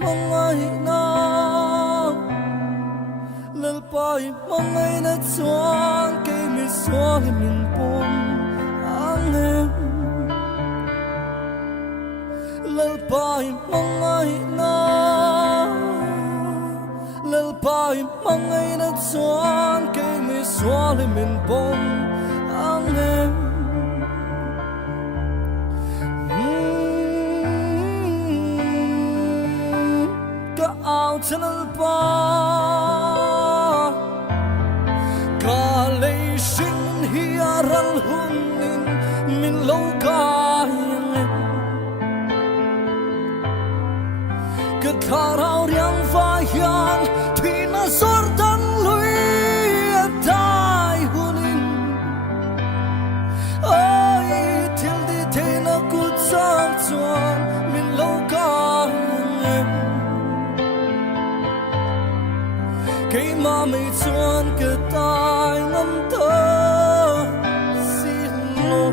mong ai na lal pai mong ai na chuan ke mi sual min pom ang em lal pai mong ai na lal pai mong ai na chuan ke mi sual min pom ang em ao chân ba cả lấy sinh hi ral hun in min lâu ca em cái thà rau riang vai hiang thì nó sốt tan lui tai hun in ơi thiếu đi thế nó cút sang chuan min lâu ca em cây mà mây chuan cái tai ngắm thơ xin lỗi